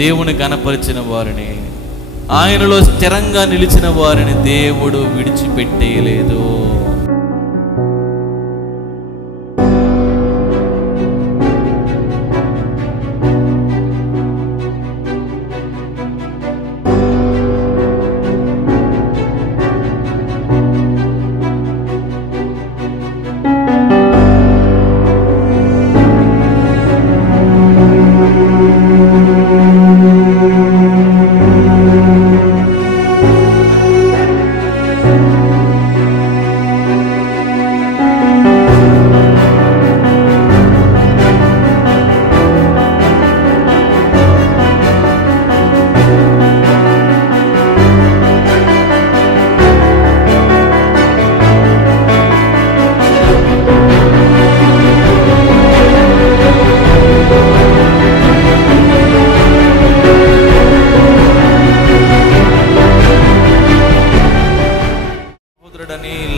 దేవుని కనపరిచిన వారిని, ఆయనలో స్థిరంగా నిలిచిన వారిని దేవుడు విడిచిపెట్టేయలేదు.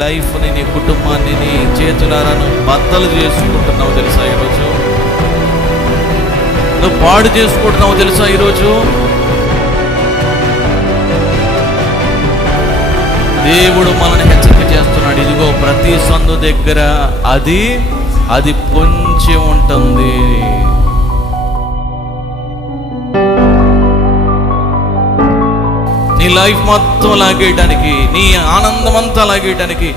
లైఫ్ని, నీ కుటుంబాన్ని నీ చేతులారా బద్దలు చేసుకుంటున్నావు తెలుసా? ఈరోజు నువ్వు పాడు చేసుకుంటున్నావు తెలుసా? ఈరోజు దేవుడు మనల్ని హెచ్చరిక చేస్తున్నాడు. ఇదిగో ప్రతి సందు దగ్గర అది పొంచి ఉంటుంది. నీ లైఫ్ మొత్తం లాగేయడానికి, నీ ఆనందం అంతా లాగేయడానికి,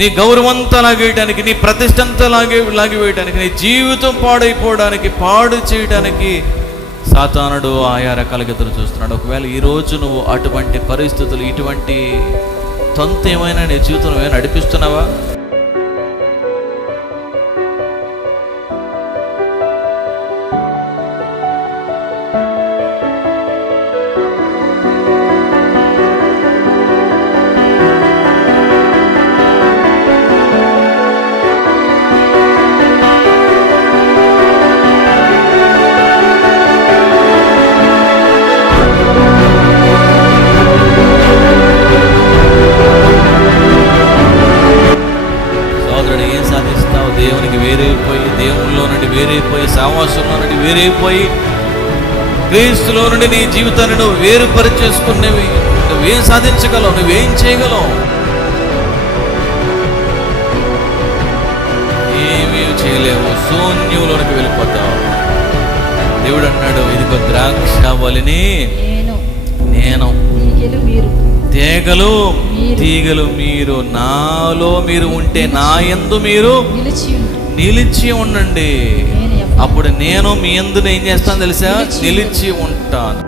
నీ గౌరవం అంతా లాగేయడానికి, నీ ప్రతిష్ట అంతా లాగివేయడానికి, నీ జీవితం పాడైపోవడానికి, పాడు చేయడానికి సాతానుడు ఆయా రకాలుగా ఎదురు చూస్తున్నాడు. ఒకవేళ ఈరోజు నువ్వు అటువంటి పరిస్థితులు, ఇటువంటి తొంత ఏమైనా నీ జీవితం ఏమైనా నడిపిస్తున్నావా? దేవునిలో నుండి వేరైపోయి, సహవాసంలో నుండి వేరైపోయి, క్రీస్తులో నుండి నీ జీవితాన్ని నువ్వు వేరుపరిచేసుకునేవి నువ్వేం సాధించగలవు? నువ్వేం చేయగలవు? ఏమీ చేయలేవు. శూన్యంలోనికి వెళ్ళిపోతావు. దేవుడు అన్నాడు, ఇదిగో ద్రాక్షావళిని నేను, తీగలు మీరు, నాలో మీరు ఉంటే నా యందు మీరు నిలిచి ఉండండి. అప్పుడు నేను మీ యందు ఏం చేస్తాను తెలుసా? నిలిచి ఉంటాను.